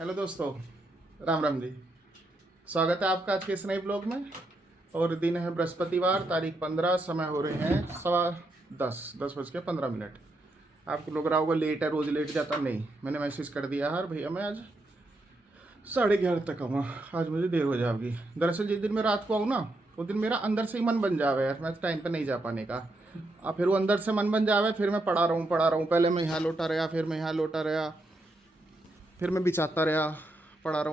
Hello दोस्तों, राम राम जी। स्वागत है आपका आज के इस नए ब्लॉग में। और दिन है बृहस्पतिवार, तारीख 15, समय हो रहे हैं 10:15। आपको लोग रहा होगा लेट है, रोज़ लेट जाता नहीं। मैंने मैसेज कर दिया यार भैया मैं आज 11:30 तक आऊँगा, आज मुझे देर हो जाएगी। दरअसल जिस दिन मैं रात को आऊँ ना, वो दिन मेरा अंदर से ही मन बन जावे यार, मैं टाइम पर नहीं जा पाने का। अब फिर वो अंदर से मन बन जावे, फिर मैं पढ़ा रहा हूँ। पहले मैं यहाँ लोटा रहा, फिर मैं यहाँ लोटा रहा, फिर मैं बिछाता रहा, पढ़ा रहा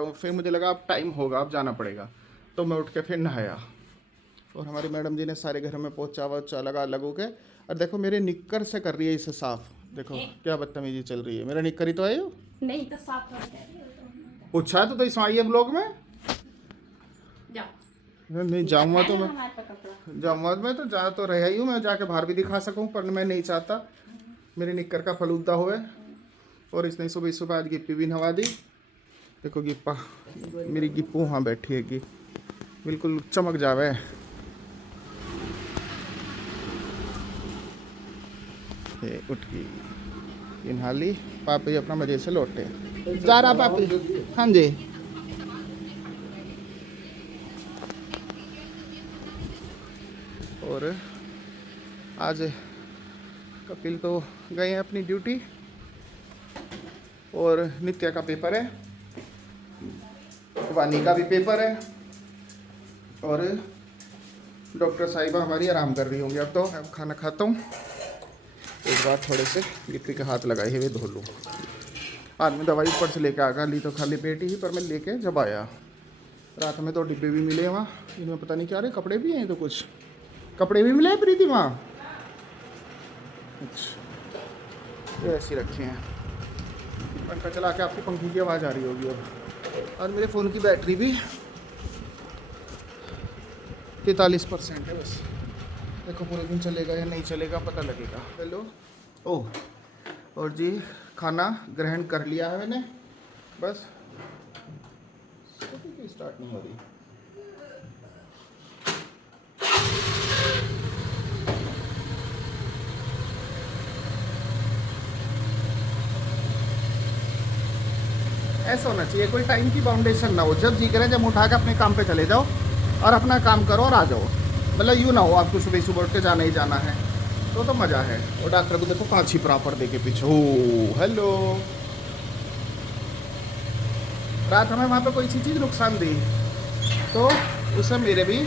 हूँ। फिर मुझे लगा अब टाइम होगा, अब जाना पड़ेगा। तो मैं उठ के फिर नहाया। और हमारी मैडम जी ने सारे घर में पोछा वोछा लगा लगू के, और देखो मेरे निक्कर से कर रही है इसे साफ। देखो क्या बदतमीजी चल रही है। मेरा निक्कर ही तो है यो। नहीं तो साफ कर दे। पूछा तो इसमें आई है ब्लॉग में। जाओ। नहीं जाऊँगा तो मैं हमारे पास कपड़ा। जाऊँगा, मैं तो जा तो रहा ही हूँ, मैं जाके बाहर भी दिखा सकूँ, पर मैं नहीं चाहता मेरे निक्कर का फलूदा होए। और इसने सुबह सुबह आज गिप्पी भी नवा दी। देखो गिप्पा, मेरी गिप्पू वहाँ बैठी है कि बिल्कुल चमक जावे। ये उठ गई, नहा ली। पापा जी अपना मजे से लौटे जा रहा पापा जी। हाँ जी। और आज कपिल तो गए हैं अपनी ड्यूटी, और नित्या का पेपर है, वानी का भी पेपर है, और डॉक्टर साहिबा हमारी आराम कर रही होंगी। अब खाना खाता हूँ, एक बार थोड़े से गिट्टी के हाथ लगाए हुए धो लूँ। आज मैं दवाई ऊपर से लेके आ गया, ली तो खाली पेट ही, पर मैं लेके जब आया रात में तो डिब्बे भी मिले वहाँ। इनमें पता नहीं क्या रहे, कपड़े भी हैं, तो कुछ कपड़े भी मिले प्रीति वहाँ। अच्छा, ये ऐसे रखे हैं। पंखा चला के आपकी पंखे की आवाज़ आ रही होगी अब। और मेरे फ़ोन की बैटरी भी 43% है बस। देखो पूरे दिन चलेगा या नहीं चलेगा, पता लगेगा। हेलो। ओह, और जी खाना ग्रहण कर लिया है मैंने, बस स्टार्ट नहीं हो रही। ऐसा होना चाहिए, कोई टाइम की बाउंडेशन ना हो। जब जी करे जब उठा के अपने काम पे चले जाओ और अपना काम करो और आ जाओ। मतलब यूँ ना हो आपको सुबह सुबह उठ के जाना ही जाना है, तो मज़ा है। और डॉक्टर को देखो कहाँ छिपरा पर्दे के पीछे। ओ हेलो। रात हमें वहाँ पे कोई सी चीज़ नुकसान दी तो उससे मेरे भी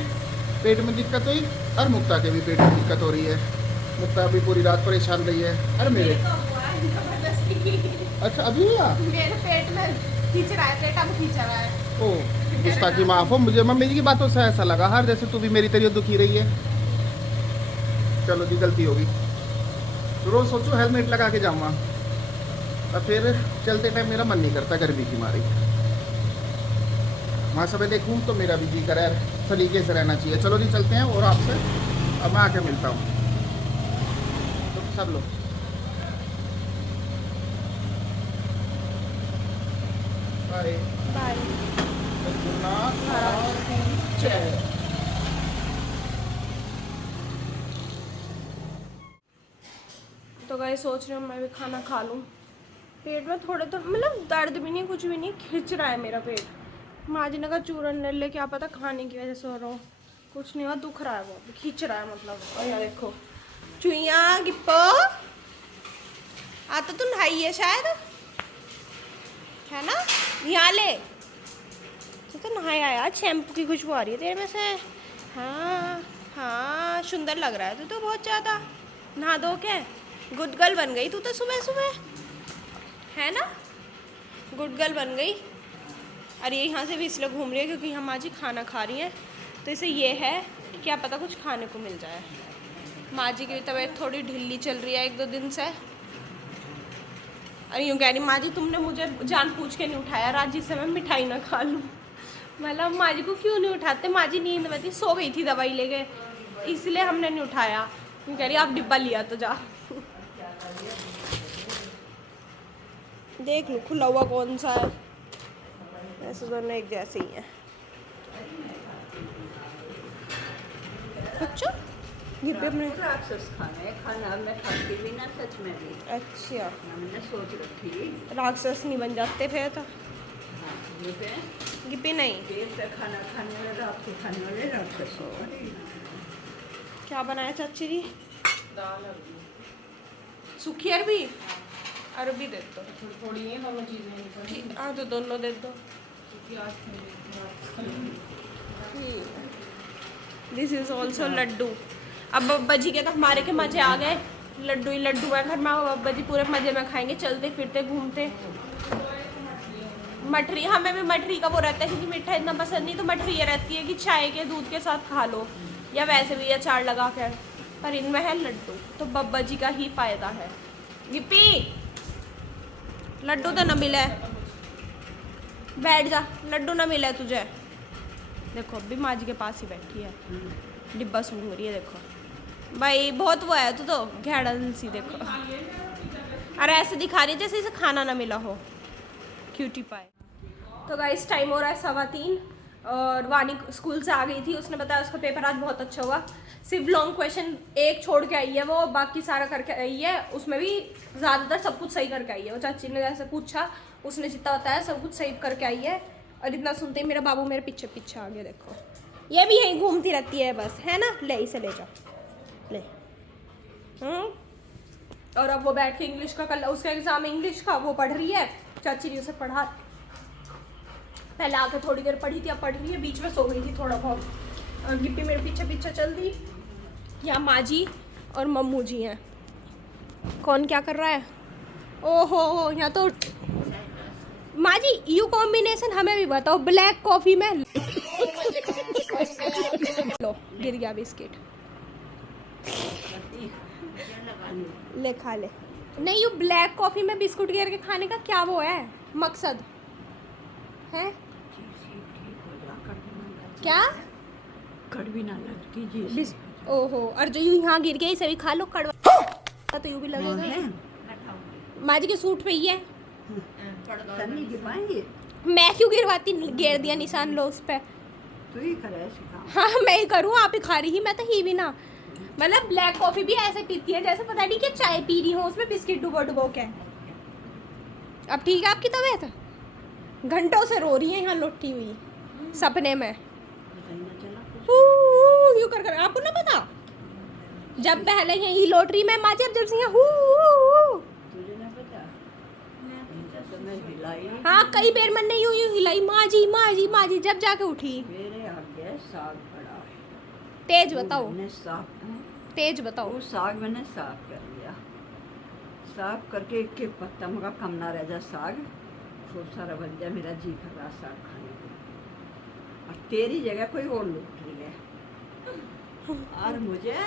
पेट में दिक्कत हुई, और मुक्ता के भी पेट में दिक्कत हो रही है। मुक्ता भी पूरी रात परेशान रही है। अरे मेरे अच्छा अभी हुआ मेरे पेट में खींच रहा है, पेट अब खींच रहा है। ओ गुस्ताखी माफ हो, मुझे मम्मी जी की बातों से ऐसा लगा हर जैसे तू भी मेरी तबीयत दुखी रही है। चलो जी, गलती होगी। रोज़ सोचो हेलमेट लगा के जाऊँगा, और फिर चलते टाइम मेरा मन नहीं करता गर्मी की मारी। वहाँ सब देखूँ तो मेरा भी जी करे सलीके से रहना चाहिए। चलो जी चलते हैं, और आपसे अब मैं आके मिलता हूँ। तो सब लोग बाय बाय। जय। तो गाइस सोच रही हूँ मैं भी खाना खा लूँ। पेट में थोड़े तो मतलब दर्द भी नहीं, कुछ भी नहीं, खिंच रहा है मेरा पेट। माँ जी ने कहा चूरन ले ले, क्या पता खाने की वजह से हो रहा हो, कुछ नहीं हुआ, दुख रहा है, वो खींच रहा है मतलब। और यहाँ देखो चुईया गिप्पो आता तो नहाई है शायद, है ना? यहाँ ले तो नहाया यार, शैम्पू की खुशबू आ रही है तेरे में से। हाँ हाँ, सुंदर लग रहा है तू तो बहुत ज़्यादा। नहा धो के गुड गर्ल बन गई तू तो सुबह सुबह, है ना? गुड गर्ल बन गई। और ये यहाँ से भी इसलिए घूम रही है क्योंकि हम आज ही खाना खा रही हैं, तो इसे ये है कि क्या पता कुछ खाने को मिल जाए। माँ जी की तबीयत थोड़ी ढिल्ली चल रही है 1-2 दिन से। अरे यूँ कह रही माँ जी तुमने मुझे जान पूछ के नहीं उठाया रात, जिससे मैं मिठाई ना खा लूँ। मतलब माँ जी को क्यों नहीं उठाते, माँ जी नींद में थी, सो गई थी दवाई लेके, इसलिए हमने नहीं उठाया। यूँ कह रही आप डिब्बा लिया तो जा। देख लूँ खुला हुआ कौन सा है, ऐसे दोनों एक जैसे ही हैं। बच्चों गिप्पी अपने राक्षस खाना है, खाना मैं खाती भी ना सच में भी। अच्छा हमने सोच रखी। राक्षस नहीं बन जाते फिर तो। हाँ, ये पे गिप्पी नहीं। देर से खाना खाने वाले, रात को खाने वाले राक्षस हो। क्या बनाया चाची जी? दाल अरबी सूखी अरबी? अरबी दे दो। थोड़ी है, दोनों चीज़ें ठीक, हाँ तो दोनों दे दो। प्याज दिस इज ऑल्सो लड्डू। अब बब्बा जी के तो हमारे के मजे आ गए, लड्डू ही लड्डू है घर में। बब्बा जी पूरे मजे में खाएंगे, चलते फिरते घूमते। मठरी, हमें भी मठरी का वो रहता है क्योंकि मीठा इतना पसंद नहीं, तो मठरी ये रहती है कि चाय के दूध के साथ खा लो या वैसे भी अचार लगा कर। पर इनमें है लड्डू, तो बब्बा जी का ही फायदा है। गिप्पी लड्डू तो न मिला है, बैठ जा, लड्डू ना मिला है तुझे। देखो अभी माँ जी के पास ही बैठी है, डिब्बा सूंघ रही है। देखो भाई बहुत वो है, तो घेड़ल सी देखो। अरे ऐसे दिखा रही है जैसे इसे खाना ना मिला हो, क्यूटी पाए। तो गाइस टाइम हो रहा है 3:15 और वानी स्कूल से आ गई थी। उसने बताया उसका पेपर आज बहुत अच्छा हुआ। सिर्फ लॉन्ग क्वेश्चन एक छोड़ के आई है वो, बाकी सारा करके आई है। उसमें भी ज़्यादातर सब कुछ सही करके आई है। वो चाची ने जैसे पूछा उसने जितना बताया सब कुछ सही करके आई है। और इतना सुनते ही मेरा बाबू मेरे पीछे पीछे आ गया। देखो ये भी यहीं घूमती रहती है बस, है ना। ले इसे ले जाओ, ले। और अब वो बैठ के इंग्लिश का, कल उसका एग्जाम इंग्लिश का, वो पढ़ रही है। चाची जी उसे पढ़ा, पहले आके थोड़ी देर पढ़ी थी, अब पढ़ रही है। बीच में सो गई थी थोड़ा बहुत। और गिप्पी मेरे पीछे पीछे चल दी। यहाँ माँ जी और मम्मू जी हैं। कौन क्या कर रहा है? ओहो यहाँ तो माँ जी यू कॉम्बिनेशन हमें भी बताओ, ब्लैक कॉफी में लो गिर गया बिस्किट, ले खा ले। नहीं, यू ब्लैक कॉफी में बिस्कुट गिर के खाने का क्या वो है मकसद है? क्या कड़वी ना लगती जी। ओहो, और जो यू यहाँ गिर गया इसे भी खा लो, कड़वा तो यू भी लगेगा। माँ जी के सूट पे ही है। नहीं गिरवाएंगे, मैं क्यों गिरवाती, गिर दिया निशान लो उस पे। तो ही करे सिखा। हाँ मैं ही करूँ, आप ही खा रही ही, मैं तो ही भी ना। मतलब ब्लैक कॉफी भी ऐसे पीती है जैसे पता नहीं क्या चाय पी रही हो, उसमें बिस्किट डुबो डुबो के। अब ठीक है आपकी तबीयत? घंटों से रो रही है यहाँ लुट्टी हुई सपने में। यू कर कर आपको ना पता, जब पहले यही लॉटरी में माँ जब से यहाँ तुझे ना पता? तो मैं हिलाई। हाँ कई बार मैंने यूं यूं हिलाई, माँ जी माँ जी माँ जी, जब जाके उठी। मेरे आगे साग पड़ा है। तेज बताओ, मैंने साग, तेज बताओ। वो साग मैंने साफ कर लिया। साफ करके एक एक पत्ता मगा कम ना रह जाए, साग खूब सारा बन जाए। मेरा जी कर रहा साग खाने को, और तेरी जगह कोई और लूट रही है। और मुझे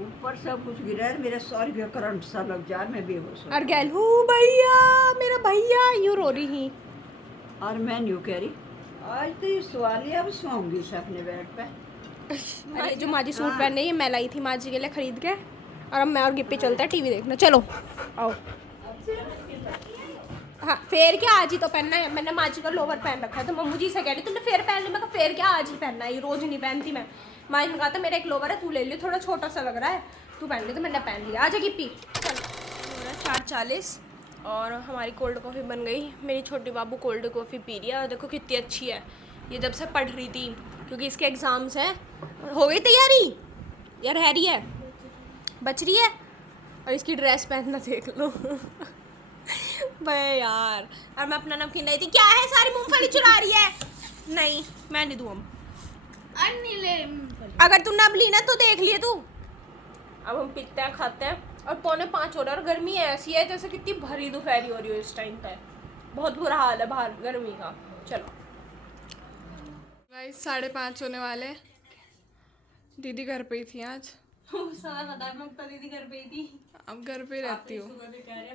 ऊपर सब कुछ गिरा है, मेरे सॉरी का करंट सा लग जाए, मैं बेहोश हो। और गैल हूँ भैया, मेरा भैया यूं रो रही ही। और मैं न्यू कह रही आज तो ये सवाल, अब सोऊंगी से अपने बेड पे। अरे जो माँ जी सूट पहने ये मैं लाई थी माँ जी के लिए खरीद के। और अब मैं और गिप्पी चलते हैं टीवी देखना, चलो आओ। हाँ फेर क्या आज ही तो पहनना है। मैंने माँ जी का लोवर पहन रखा है, तो मम्मू जी से कह रही तुमने फेर पहन लिया। मैं कहा फेर क्या आज ही पहनना है, ये रोज नहीं पहनती मैं। माँ जी ने कहा था मेरा एक लोवर है तू ले लियो, थोड़ा छोटा सा लग रहा है, तू पहन लियो। तो मैंने पहन लिया। आजा गिप्पी चल। 4:40 और हमारी कोल्ड कॉफ़ी बन गई। मेरी छोटी बाबू कोल्ड कॉफ़ी पी रही है और देखो कितनी अच्छी है। ये जब से पढ़ रही थी क्योंकि इसके एग्ज़ाम्स हैं। हो गई तैयारी यार? है रही है, बच रही है। और इसकी ड्रेस पहनना देख लो भाई यार। और मैं अपना नमकीन लाई थी, क्या है सारी मूंगफली चुरा रही है? नहीं मैं नहीं दूँ हम, अगर तू नब ली ना तो देख लिए तू। अब हम पीते हैं खाते हैं और 4:45 हो रहा है। और गर्मी ऐसी है जैसे कितनी भरी दोपहरी हो रही हो इस टाइम पे। बहुत बुरा हाल है बाहर गर्मी का। चलो गाइस 5:30 होने वाले। दीदी घर पे ही थी आज। समय पता है मुक्ता दीदी घर पे ही थी। अब घर पे रहती हूँ। अब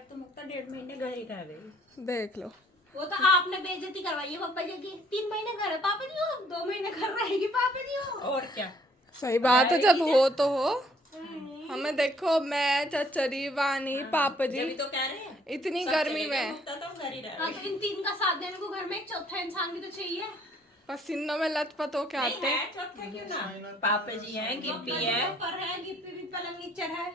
तो मुक्ता 1.5 महीने घर ही रह गई। देख लो, वो तो आपने बेइज्जती करवाई है पापा जी की। 3 महीने घर है पापा जी हो, 2 महीने घर रहेगी पापा जी हो। और क्या, सही बात है, जब हो तो हो। हमें देखो, मैं चचरी वानी पापा जी तो कह रहे हैं इतनी गर्मी में। तो घर ही रह। हाँ तो इन 3 का साथ देने को घर में एक चौथा इंसान भी तो चाहिए। पसीनों में लथपथ होके आते हैं। चौथे क्यों ना, पापा जी हैं, गिप्पी है, ऊपर है, गिफ्ट भी पलंग नीचे है।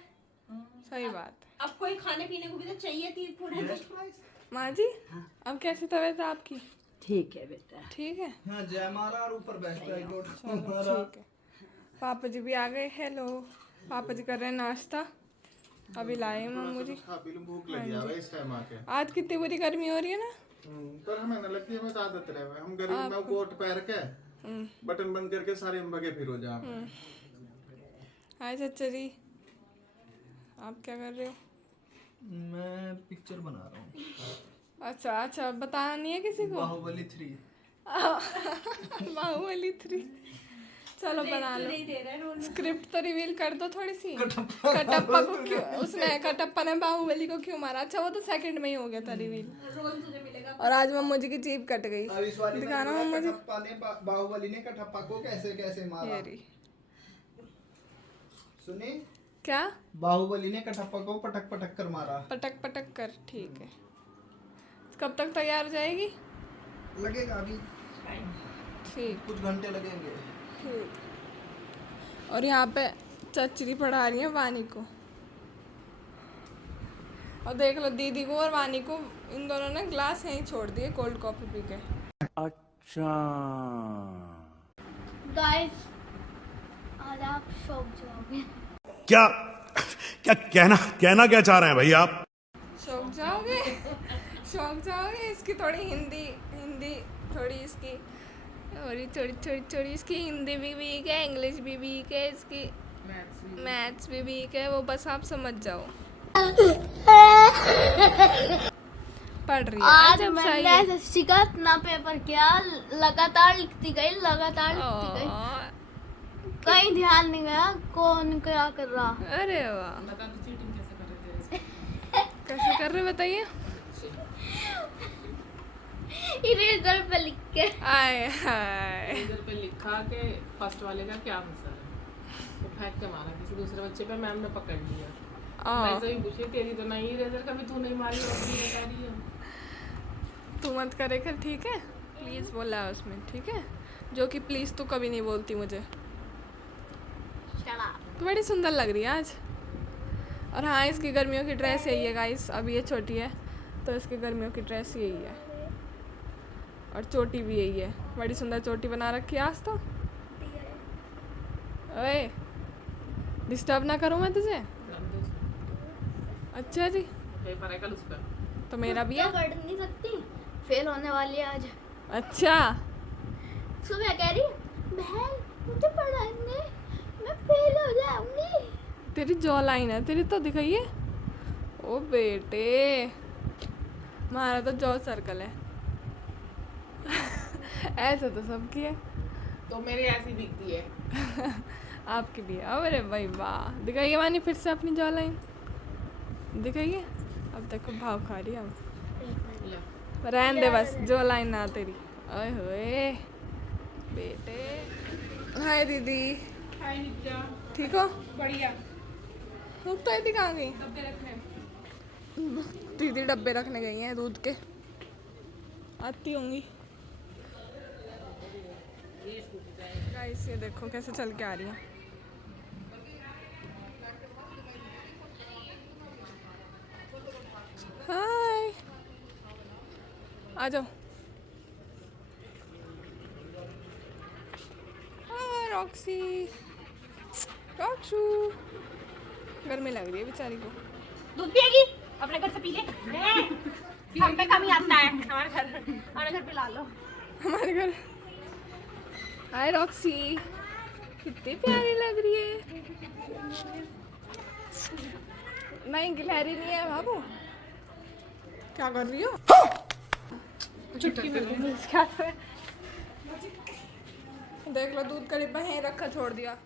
सही बात है। अब कोई खाने पीने को भी तो चाहिए थी पूरे दिन। माँ जी अब कैसी तबीयत है आपकी? ठीक है बेटा। ठीक है, हाँ जय माला और ऊपर बेस्ट है गुड चलो ठीक है। पापा जी भी आ गए। हेलो, पापा जी कर रहे हैं नाश्ता, अभी लाए मम्मू जी। खा पी लूं, भूख लगी है इस टाइम आके। आज कितनी बुरी गर्मी हो रही है ना। पर हमें ना लगती है, हमें तो आदत रहे हम गर्मी में कोट पहन के बटन बंद करके सारे बगे फिर हो जा। हाय चाचा जी, आप क्या कर रहे हो? मैं पिक्चर बना रहा हूँ अच्छा अच्छा, बताना नहीं है किसी को? बाहुबली 3। बाहुबली 3, चलो बना लो। स्क्रिप्ट तो रिवील कर दो थोड़ी सी। कटप्पा को क्यों, उसने कटप्पा ने बाहुबली को क्यों मारा? अच्छा वो तो सेकंड में ही हो गया था रिवील। और आज मम्मू जी की जीभ कट गई। अब इस वाली दिखाना मम्मू जी। कटप्पा ने बाहुबली ने कटप्पा को कैसे कैसे मारा, ये रही। सुनी? क्या? बाहुबली ने कटप्पा को पटक पटक कर मारा। पटक पटक कर, ठीक है। कब तक तैयार हो जाएगी? लगेगा अभी ठीक कुछ घंटे लगेंगे। ठीक। और यहाँ पे चचरी पढ़ा रही है वानी को। और देख लो दीदी को और वानी को, इन दोनों ने ग्लास यहीं छोड़ दिए कोल्ड कॉफी पी के। गाइस आज आप शॉप जाओगे। क्या क्या कहना क्या चाह रहे हैं भाई आप? शौक जाओगे? शौक जाओगे? इसकी थोड़ी हिंदी हिंदी थोड़ी इसकी, और थोड़ी थोड़ी थोड़ी इसकी हिंदी भी वीक है, इंग्लिश भी वीक है, इसकी मैथ्स भी वीक है, वो बस आप समझ जाओ। पढ़ रही है आज जब सही मैंने है। एसएससी का इतना पेपर किया, लगातार लिखती गई, लगातार लिखती गई, ओ, कहीं ध्यान नहीं गया कौन क्या कर रहा। अरे वाह, कैसे कर रहे बताइए? इरेजर पे लिख के। आए हाय, इधर पे लिखा के फर्स्ट वाले का क्या आंसर है, तो फेंक के मारा किसी दूसरे बच्चे पे, मैम ने पकड़ लिया। मैं सही पूछी, तेरी तो नहीं इरेजर, कभी तू नहीं मारी और तू बता रही है। तू मत करे कर, ठीक है? प्लीज बोला है उसमें, ठीक है? जो कि प्लीज तू कभी नहीं बोलती मुझे। तो बड़ी सुंदर लग रही है आज। और हाँ, इसकी गर्मियों की ड्रेस यही है गाइस। अभी ये छोटी है तो इसकी गर्मियों की ड्रेस यही है, और चोटी भी यही है। बड़ी सुंदर चोटी बना रखी है आज तो। ओए डिस्टर्ब ना करूँ मैं तुझे? अच्छा जी, पेपर है कल उसका। तो मेरा भी क्या है। पढ़ नहीं सकती, फेल होने वाली है आज। अच्छा, सुबह कह रही बहन मुझे पढ़ाएंगे, मैं फेल हो जाऊंगी। तेरी जॉ लाइन है तेरी तो, दिखाइए। ओ बेटे, हमारा तो जॉ सर्कल है। ऐसा तो सबकी है। तो मेरी ऐसी दिखती है। आपकी भी है। अरे भाई वाह, दिखाइए वानी फिर से अपनी जॉ लाइन दिखाइए। अब देखो भाव खा रही है। अब रहने दे बस, जॉ लाइन ना तेरी। ओए होए बेटे। हाय दीदी, हाय नित्या, ठीक हो? बढ़िया। रुक तो दीदी कहाँ गई? डब्बे रखने। दीदी डब्बे रखने गई हैं दूध के, आती होंगी। गाइस ये देखो कैसे चल के आ रही है। हाय, आ जाओ। हाय रॉक्सी, रॉक्सू, गर्मी लग रही है बेचारी को। दूध पिएगी? अपने घर से पी ले। हम पे कम ही आता है, हमारे घर पे ला लो। हमारे घर। हाय रॉक्सी, कितनी प्यारी लग रही है। नहीं गिलहरी नहीं है बाबू। क्या कर रही हो? चुटकी मिल गई इसके हाथ में। देख लो दूध का डिब्बा यहीं रखा छोड़ दिया।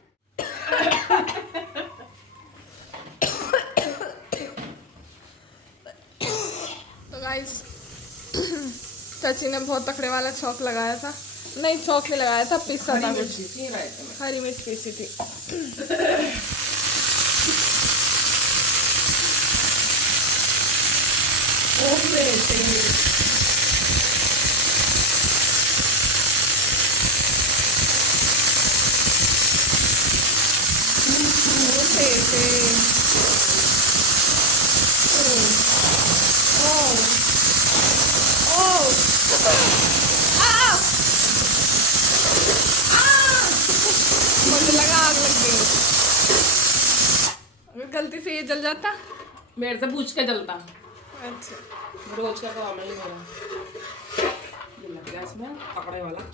तो गाइस चाची ने बहुत तकड़े वाला चौक लगाया था। नहीं चौक नहीं लगाया था, पिसा था कुछ। हरी मिर्च पीसी थी। से। मुझे लगा आग लग गई। अगर गलती से ये जल जाता। मेरे से पूछ के जलता, अच्छा, रोज का काम है मेरा। ये लग गया इसमें पकड़े वाला,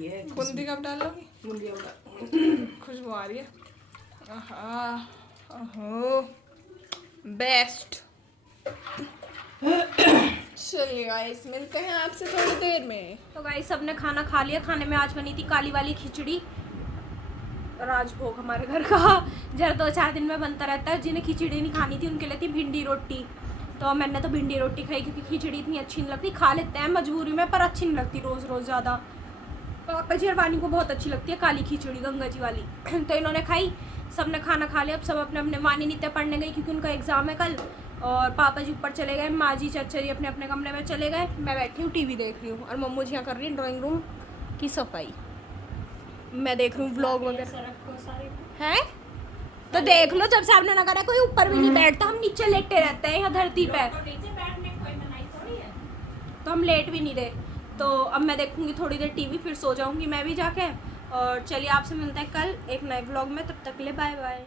ये बूंदी कब डालोगी? बूंदी वाला। खुशबू आ रही है। आहा, ओहो, बेस्ट। चलिए गाइस, मिलते हैं आपसे थोड़ी देर में। तो गाइस सबने खाना खा लिया। खाने में आज बनी थी काली वाली खिचड़ी, राजभोग हमारे घर का जरा 2-4 दिन में बनता रहता है। जिन्हें खिचड़ी नहीं खानी थी उनके लिए थी भिंडी रोटी, तो मैंने तो भिंडी रोटी खाई क्योंकि खिचड़ी इतनी अच्छी नहीं लगती। खा लेते हैं मजबूरी में, पर अच्छी नहीं लगती रोज़ रोज़ ज़्यादा। पापा जी और वानी को बहुत अच्छी लगती है काली खिचड़ी, गंगा जी वाली। तो इन्होंने खाई, सबने खाना खा लिया। अब सब अपने अपने, वानी नित्य पढ़ने गई क्योंकि उनका एग्ज़ाम है कल, और पापा जी ऊपर चले गए, माँ जी चाचा जी अपने अपने कमरे में चले गए। मैं बैठी हूँ टीवी देख रही हूँ, और मम्मू जी यहाँ कर रही है ड्राइंग रूम की सफाई। मैं देख रही हूँ व्लॉग वगैरह है, तो देख लो। जब सामने ना करा, कोई ऊपर भी नहीं बैठता, हम नीचे लेटे रहते हैं यहाँ धरती पे, तो हम लेट भी नहीं रहे। तो अब मैं देखूंगी थोड़ी देर टीवी, फिर सो जाऊंगी मैं भी जाके। और चलिए आपसे मिलते हैं कल एक नए व्लॉग में, तब तक के लिए बाय बाय।